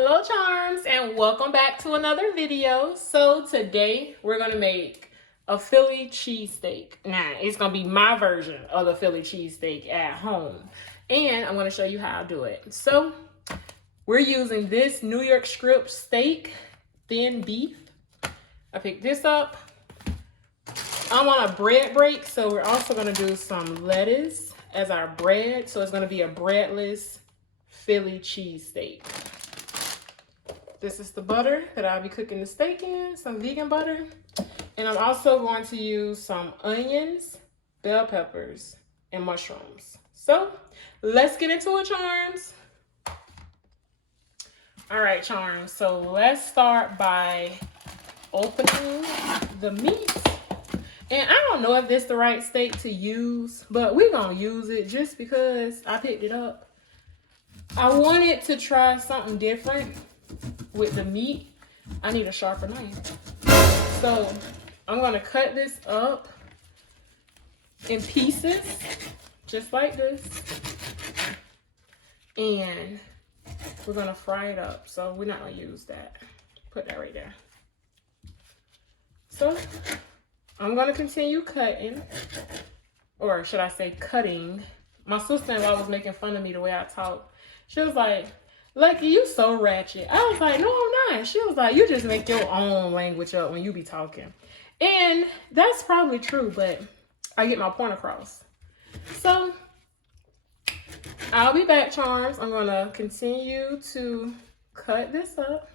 Hello charms, and welcome back to another video. So today we're gonna make a Philly cheesesteak. Now it's gonna be my version of the Philly cheesesteak at home, and I'm gonna show you how to do it. So we're using this New York strip steak, thin beef. I picked this up. I'm on a bread break, so we're also gonna do some lettuce as our bread. So it's gonna be a breadless Philly cheesesteak. This is the butter that I'll be cooking the steak in, some vegan butter. And I'm also going to use some onions, bell peppers, and mushrooms. So let's get into it, charms. All right, charms. So let's start by opening the meat. And I don't know if this is the right steak to use, but we're gonna use it just because I picked it up. I wanted to try something different with the meat. I need a sharper knife. So I'm gonna cut this up in pieces, just like this. And we're gonna fry it up. So we're not gonna use that. Put that right there. So I'm gonna continue cutting, or should I say cutting. My sister-in-law was making fun of me the way I talk. She was like, "Lucky, you so ratchet." I was like, "No, I'm not." She was like, "You just make your own language up when you be talking." And that's probably true, but I get my point across. So I'll be back, charms. I'm gonna continue to cut this up,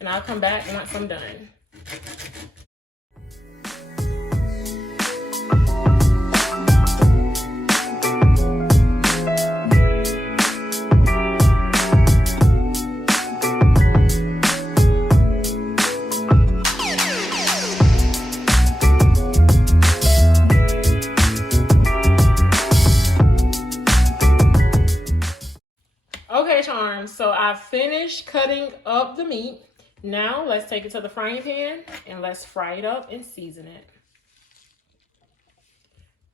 and I'll come back once I'm done. Okay, charms, so I finished cutting up the meat. Now let's take it to the frying pan and let's fry it up and season it.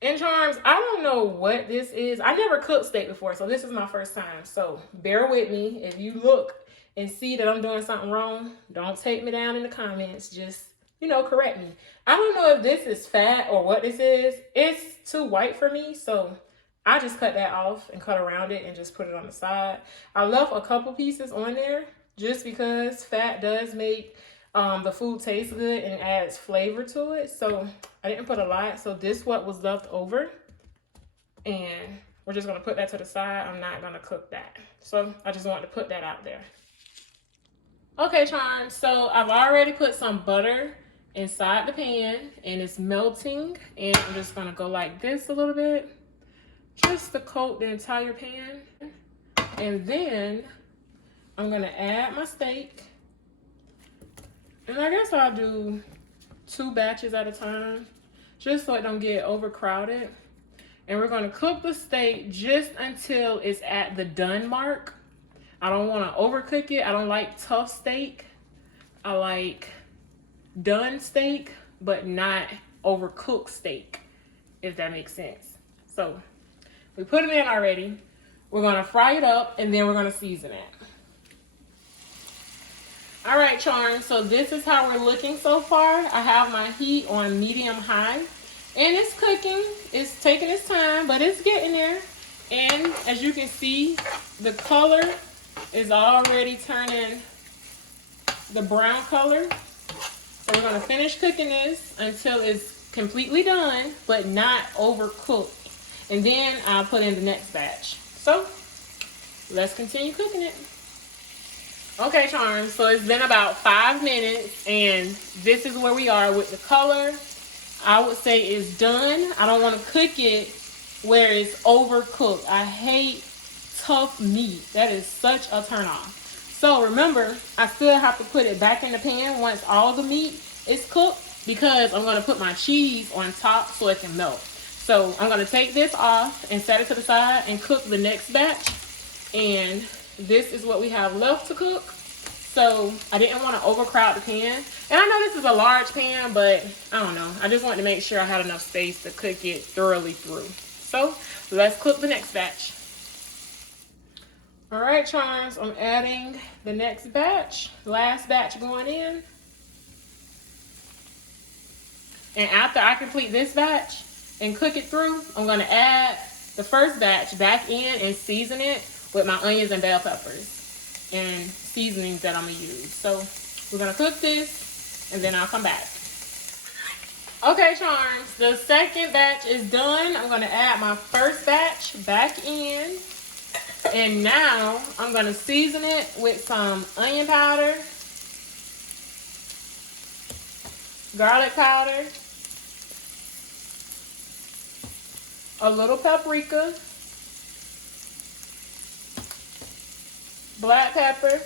And charms, I don't know what this is. I never cooked steak before, so this is my first time. So bear with me. If you look and see that I'm doing something wrong, don't take me down in the comments. Just, correct me. I don't know if this is fat or what this is. It's too white for me, so I just cut that off and cut around it and just put it on the side. I left a couple pieces on there just because fat does make the food taste good and adds flavor to it. So I didn't put a lot. So this what was left over. And we're just going to put that to the side. I'm not going to cook that. So I just wanted to put that out there. Okay, charms. So I've already put some butter inside the pan and it's melting. And I'm just going to go like this a little bit, just to coat the entire pan. And then I'm gonna add my steak. And I guess I'll do 2 batches at a time, just so it don't get overcrowded. And we're gonna cook the steak just until it's at the done mark. I don't wanna overcook it. I don't like tough steak. I like done steak, but not overcooked steak, if that makes sense. So we put it in already. We're gonna fry it up and then we're gonna season it. All right, charms, so this is how we're looking so far. I have my heat on medium high and it's cooking. It's taking its time, but it's getting there. And as you can see, the color is already turning the brown color. So we're gonna finish cooking this until it's completely done, but not overcooked. And then I'll put in the next batch. So let's continue cooking it. Okay, charms, so it's been about 5 minutes and this is where we are with the color. I would say it's done. I don't want to cook it where it's overcooked. I hate tough meat. That is such a turn off. So remember, I still have to put it back in the pan once all the meat is cooked because I'm going to put my cheese on top so it can melt. So I'm going to take this off and set it to the side and cook the next batch. And this is what we have left to cook. So I didn't want to overcrowd the pan. And I know this is a large pan, but I don't know. I just wanted to make sure I had enough space to cook it thoroughly through. So let's cook the next batch. All right, charms, I'm adding the next batch, last batch going in. And after I complete this batch and cook it through, I'm gonna add the first batch back in and season it with my onions and bell peppers and seasonings that I'm gonna use. So we're gonna cook this and then I'll come back. Okay, charms, the second batch is done. I'm gonna add my first batch back in. And now I'm gonna season it with some onion powder, garlic powder, a little paprika, black pepper.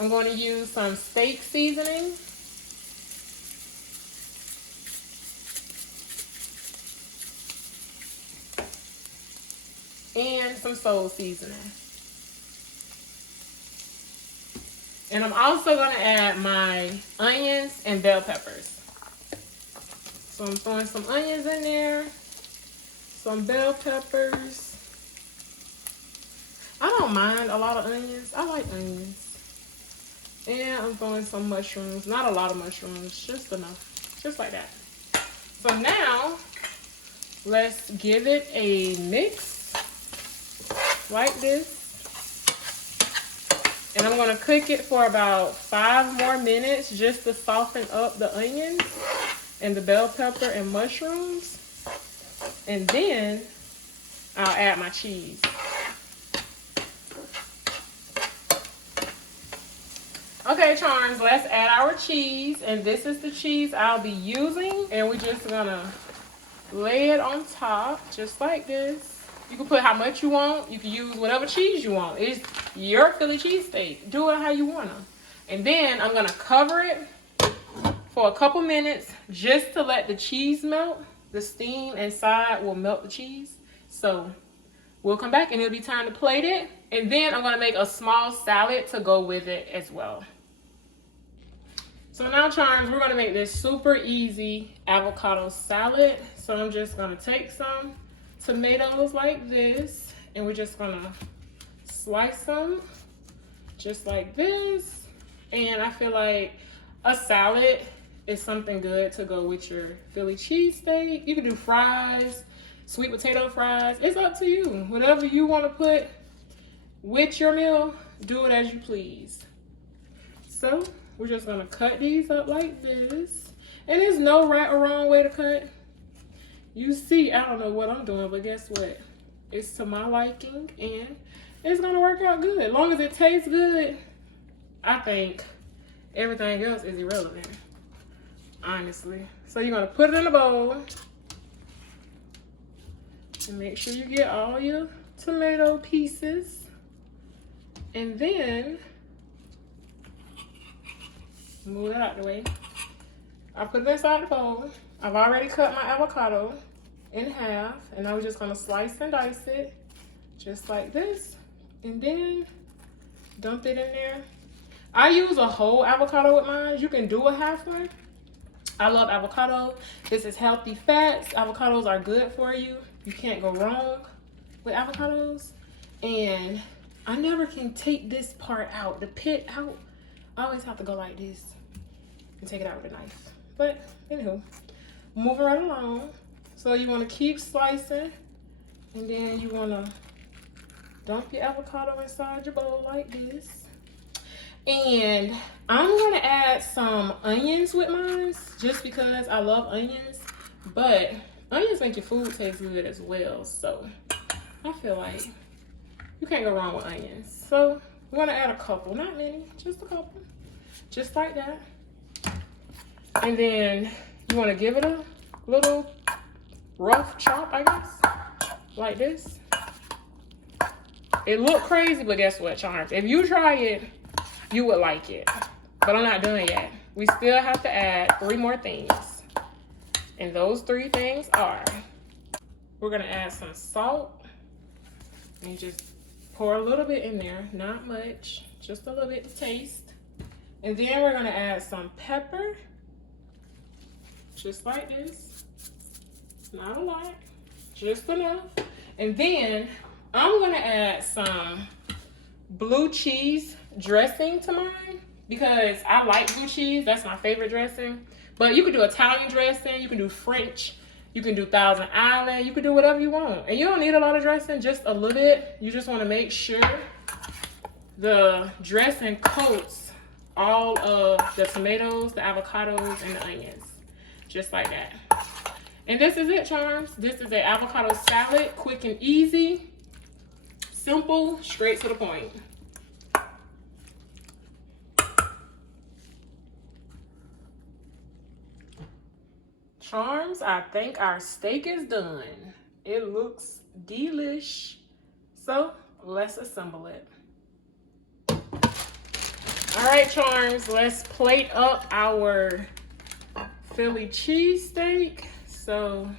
I'm going to use some steak seasoning. And some soul seasoning. And I'm also going to add my onions and bell peppers. So I'm throwing some onions in there, some bell peppers. I don't mind a lot of onions. I like onions. And I'm throwing some mushrooms. Not a lot of mushrooms, just enough. Just like that. So now, let's give it a mix. Like this. And I'm going to cook it for about 5 more minutes just to soften up the onions and the bell pepper and mushrooms. And then I'll add my cheese. Okay, charms, let's add our cheese. And this is the cheese I'll be using. And we're just going to lay it on top just like this. You can put how much you want. You can use whatever cheese you want. It's your Philly cheesesteak. Do it how you want to. And then I'm going to cover it for a couple minutes just to let the cheese melt. The steam inside will melt the cheese. So we'll come back and it'll be time to plate it. And then I'm going to make a small salad to go with it as well. So now, charms, we're going to make this super easy avocado salad. So I'm just going to take some tomatoes like this, and we're just gonna slice them just like this. And I feel like a salad is something good to go with your Philly cheesesteak. You can do fries, sweet potato fries. It's up to you. Whatever you want to put with your meal, do it as you please. So we're just gonna cut these up like this. And there's no right or wrong way to cut. You see, I don't know what I'm doing, but guess what? It's to my liking, and it's gonna work out good. As long as it tastes good, I think everything else is irrelevant, honestly. So you're gonna put it in a bowl, and make sure you get all your tomato pieces, and then move that out the way. I put it inside the bowl. I've already cut my avocado in half, and now we're just gonna slice and dice it just like this, and then dump it in there. I use a whole avocado with mine. You can do a half one. I love avocado. This is healthy fats. Avocados are good for you. You can't go wrong with avocados. And I never can take this part out, the pit out. I always have to go like this and take it out with a knife. But anywho, moving right along. So you want to keep slicing, and then you want to dump your avocado inside your bowl like this. And I'm going to add some onions with mine just because I love onions, but onions make your food taste good as well. So I feel like you can't go wrong with onions. So we're going to add a couple, not many, just a couple, just like that. And then you want to give it a little rough chop, I guess, like this. It looked crazy, but guess what, charms? If you try it, you would like it. But I'm not done yet. We still have to add 3 more things. And those 3 things are, we're going to add some salt. And just pour a little bit in there, not much, just a little bit to taste. And then we're going to add some pepper. Just like this. Not a lot, just enough. And then I'm gonna add some blue cheese dressing to mine because I like blue cheese. That's my favorite dressing. But you can do Italian dressing, you can do French, you can do Thousand Island, you can do whatever you want. And you don't need a lot of dressing, just a little bit. You just want to make sure the dressing coats all of the tomatoes, the avocados, and the onions. Just like that. And this is it, charms. This is an avocado salad, quick and easy, simple, straight to the point. Charms, I think our steak is done. It looks delish. So let's assemble it. All right, charms, let's plate up our Philly cheesesteak. So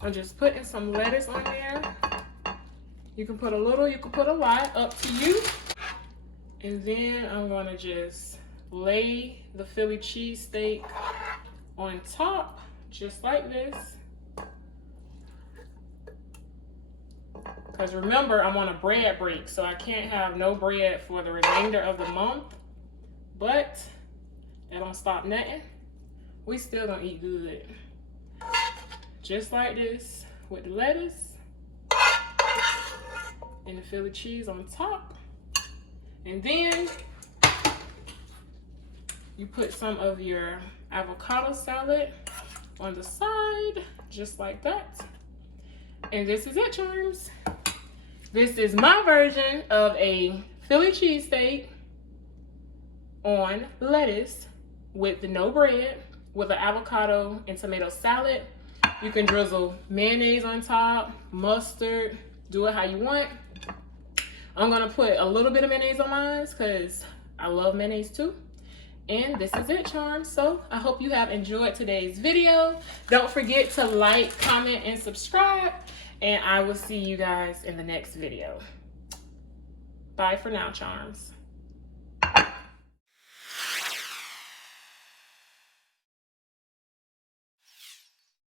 I'm just putting some lettuce on there. You can put a little, you can put a lot, up to you. And then I'm gonna just lay the Philly cheesesteak on top, just like this. Because remember, I'm on a bread break, so I can't have no bread for the remainder of the month. But that don't stop nothing. We still gonna eat good. Just like this with the lettuce and the Philly cheese on top. And then you put some of your avocado salad on the side, just like that. And this is it, charms. This is my version of a Philly cheesesteak on lettuce with no bread, with an avocado and tomato salad. You can drizzle mayonnaise on top, mustard, do it how you want. I'm gonna put a little bit of mayonnaise on mine because I love mayonnaise too. And this is it, charms. So I hope you have enjoyed today's video. Don't forget to like, comment, and subscribe. And I will see you guys in the next video. Bye for now, charms.